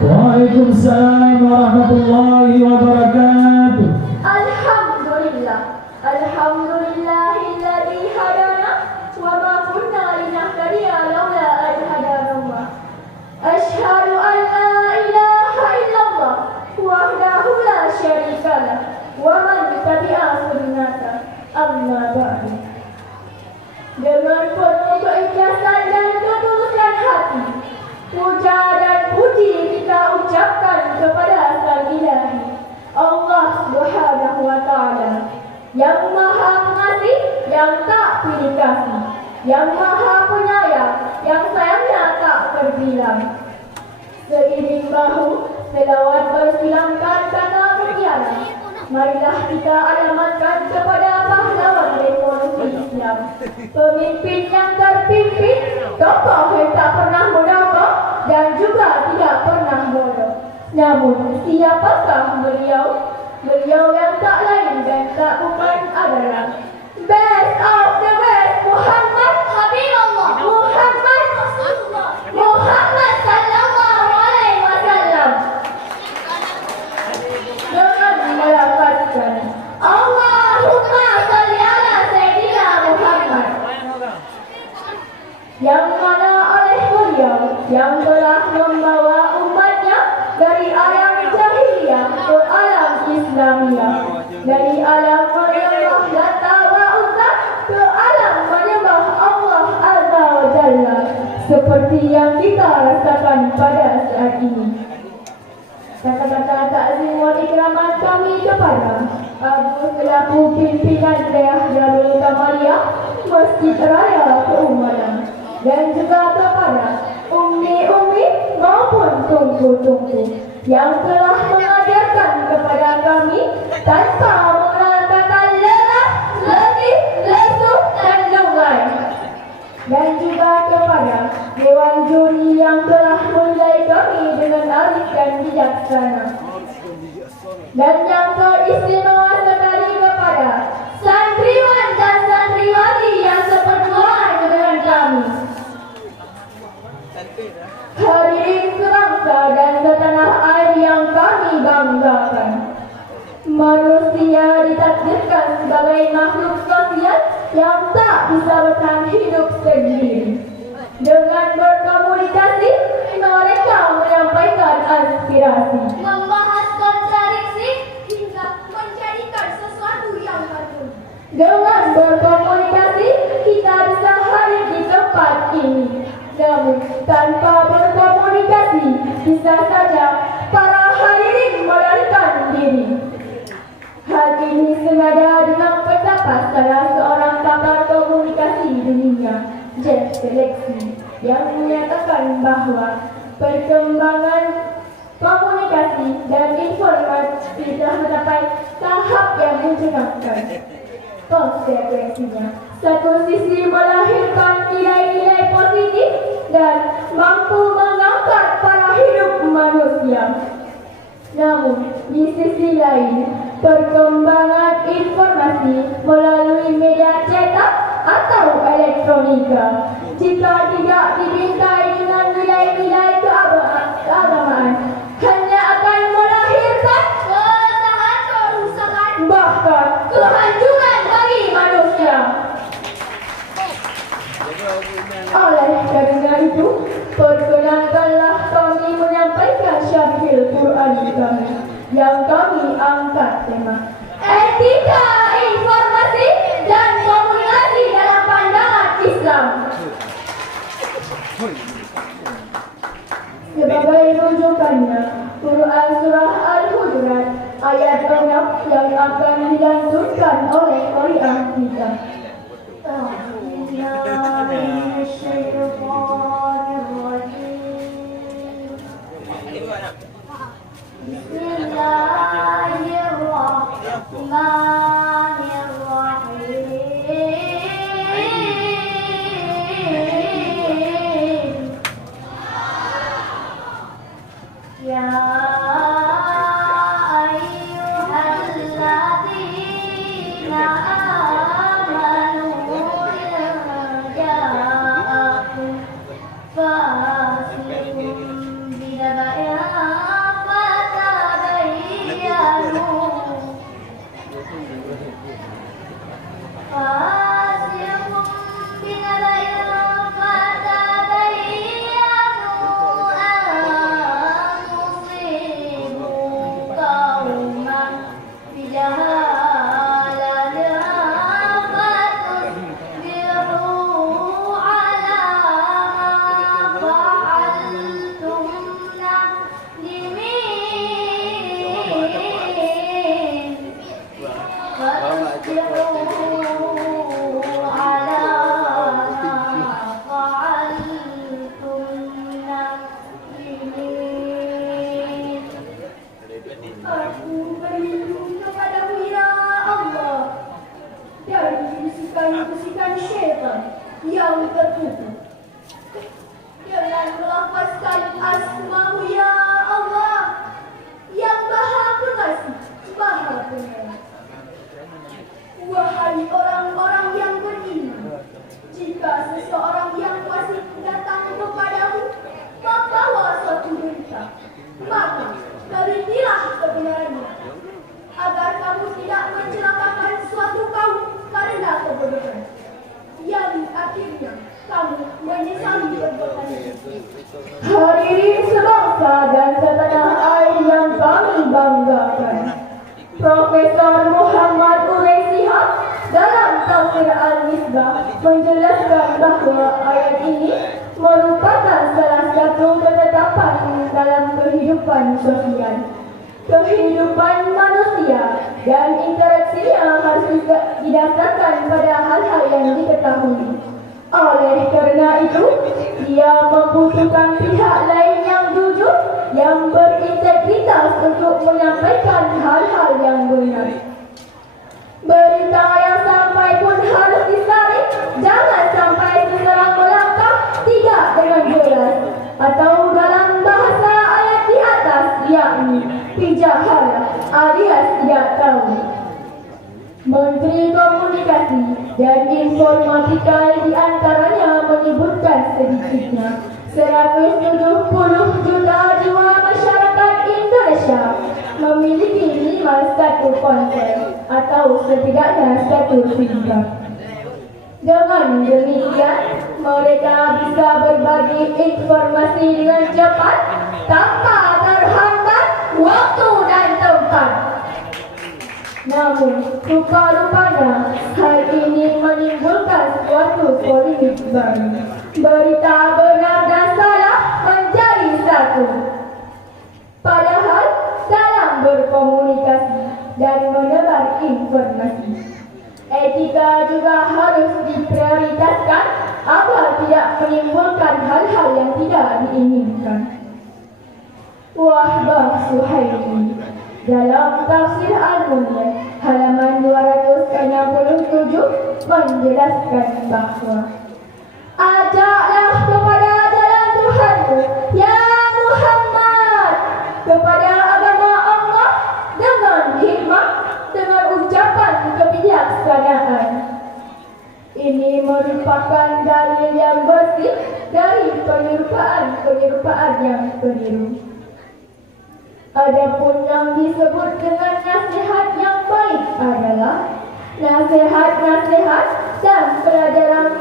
Waalaikumsalam warahmatullahi wabarakatuh. Alhamdulillah. Alhamdulillahilladzi hadana wa ma kunna linahtadiya laula an hadana Allah. Asyhadu an la ilaha illallah wahdahu la syarika lah wa man tabi'a sunnata amma ba'du. Dengan penuh keikhlasan dan ketulusan hati, puja dan puji kita ucapkan kepada Sang Ilahi Allah Subhanahu wa Ta'ala, yang Maha Pengasih, yang tak pilih kasih, yang Maha Penyayang, yang sayangnya tak terbilang. Seiring bahu selawat bersilangkan kata berkialah, marilah kita alamatkan kepada pahlawan revolusi Islam, pemimpin yang terpimpin, tokoh yang tak pernah menokok dan juga tidak pernah bodoh. Namun siapakah beliau? Beliau yang tak lain dan tak bukan adalah best of the best, Muhammad Habibullah, Muhammad Rasulullah, Muhammad sallallahu alaihi wasallam. Dengan melafazkan Allahumma shalli ala Sayyidina Muhammad, yang mana oleh beliau yang telah membawa umatnya dari alam jahiliyah ke alam Islamiyah, dari alam menyembah Lata wa Uzza ke alam menyembah Allah Azza wa Jalla, seperti yang kita rasakan pada saat ini. Kata-kata takzim wal ikramat kami kepada Abu selaku pimpinan Daerah Darul Kamaliyah Masjid Raya Keumaran, dan juga kepada ummi-ummi maupun tungku-tungku yang telah mengajarkan kepada kami tanpa mengenal kata lelah, letih, lesu dan lungai, dan juga kepada Dewan Juri yang telah menilai kami dengan arif dan bijaksana, dan yang teristimewa sekali kepada santriwan dan santriwati yang seperjuangan dengan kami, hadirin sebangsa dan setanah air yang kami banggakan. Manusia ditakdirkan sebagai makhluk sosial yang tak bisa bertahan hidup sendiri. Dengan berkomunikasi, mereka menyampaikan aspirasi, membahas kontradiksi hingga menjadikan sesuatu yang baru. Dengan berkomunikasi, kita bisa hadir di tempat ini. Namun tanpa berkomunikasi, bisa saja para hadirin melarikan diri. Hal ini senada dengan pendapat salah seorang pakar komunikasi dunia, Jeff Seleksi, yang menyatakan bahwa perkembangan komunikasi dan informasi telah mencapai tahap yang menyenangkan. Konsekuensinya, satu sisi melahirkan nilai-nilai positif dan mampu mengangkat para hidup manusia. Namun, di sisi lain, perkembangan informasi melalui media cetak atau elektronika, jika tidak dibingkai dengan nilai-nilai keagamaan, hanya akan melahirkan kerusakan, bahkan kehancuran bagi manusia. Oleh karena itu, perkenankanlah kami menyampaikan syarhil Quran kami yang kami angkat tema etika informasi dan komunikasi dalam pandangan Islam. Sebagai rujukannya, Quran Surah Al-Hujurat ayat 6 yang akan dilanjutkan oleh qari'ah kita. فاسق بنبأ kehidupan sosial. Kehidupan manusia dan interaksinya harus juga didasarkan pada hal-hal yang diketahui. Oleh karena itu, dia membutuhkan pihak lain yang jujur, yang berintegritas untuk menyampaikan hal-hal yang benar. Berita yang sampai pun harus disaring, jangan sampai seseorang melangkah tidak dengan jelas, atau dalam bahasa ayat di atas, yakni pijahala alias tidak tahu. Menteri Komunikasi dan Informatika di antaranya menyebutkan sedikitnya 170 juta jiwa masyarakat Indonesia memiliki 51 ponsel atau setidaknya 1 SIM card. Dengan demikian, mereka bisa berbagi informasi dengan cepat tanpa terhambat waktu dan tempat. Namun, rupa-rupanya hal ini menimbulkan suatu polemik baru. Berita benar dan salah menjadi satu. Padahal dalam berkomunikasi dan menebar informasi, etika juga harus diprioritaskan agar tidak menimbulkan hal-hal yang tidak diinginkan. Wahbah Suhaimi dalam tafsir Al-Mu'min halaman 267 menjelaskan bahwa ajaklah kepada jalan Tuhanmu, ya Muhammad, kepada agama Allah dengan hikmah, dengan ucapan kebijaksanaan. Ini merupakan dalil yang bersih dari penyerupaan yang keliru. Adapun yang disebut dengan nasihat yang baik adalah nasihat-nasihat dan pelajaran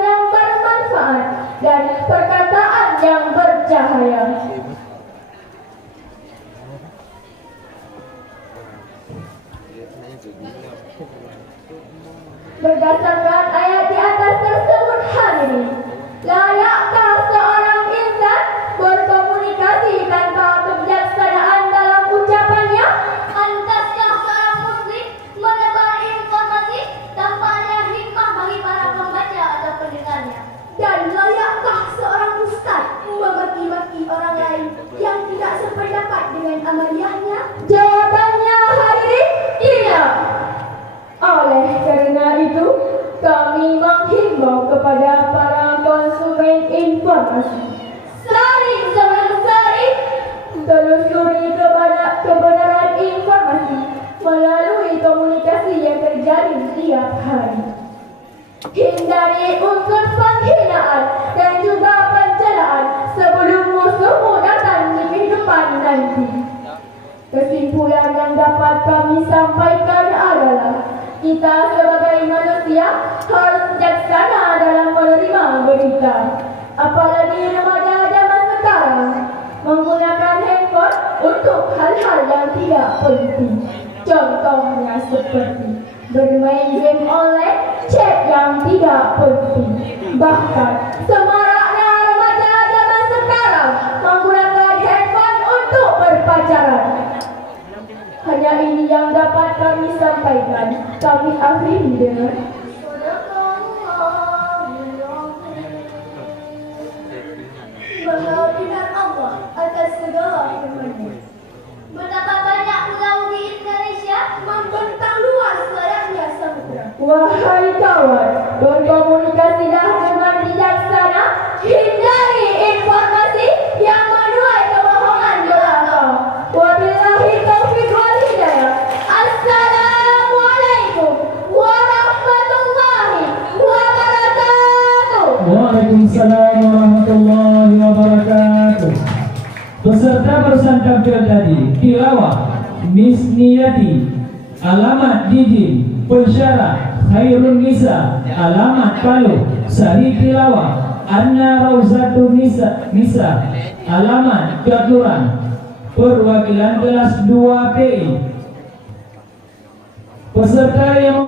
yang bermanfaat dan perkataan yang bercahaya. Berdasarkan ayat di atas tersebut hadirin, layakkah seorang insan berkomunikasi tanpa kebijaksanaan dalam ucapannya? Pantaskah seorang muslim menebar informasi tanpa ada hikmah bagi para pembaca atau pendengarnya? Dan layakkah seorang ustaz memaki-maki orang lain yang tidak sependapat dengan amaliyahnya? Jawabannya hadirin, tidak. Oleh karena itu, kami menghimbau kepada para konsumen informasi, saring sebelum saring, telusuri kebenaran informasi melalui komunikasi yang terjadi setiap hari. Hindari unsur penghinaan dan juga pencelaan sebelum musuhmu datang di kehidupan nanti. Kesimpulan yang dapat kami sampaikan adalah kita sebagai manusia harus bijaksana dalam menerima berita. Apalagi remaja zaman sekarang menggunakan handphone untuk hal-hal yang tidak penting. Contohnya seperti bermain game online, chat yang tidak penting. Bahkan semaraknya remaja zaman sekarang menggunakan handphone untuk berpacaran. Hanya ini yang dapat kami sampaikan. Kami akhiri dengan Maha benar Allah atas segala firman-Nya. Betapa banyak pulau di Indonesia membentang luas layaknya samudra. wahai kawan, berkomunikasilah dengan bijaksana, hindari informasi yang menuai kebohongan belaka. Wabillahi taufiq wal hidayah. Assalamualaikum warahmatullahi wabarakatuh. Waalaikumsalam warahmatullahi wabarakatuh. Peserta barusan tampil tadi tilawah Misniyati, alamat Didin, pensyarah Khairun Nisa, alamat Palu, Sahih tilawah Anna Rauzatun Nisa, alamat Jaturan, perwakilan kelas 2 PI. Peserta yang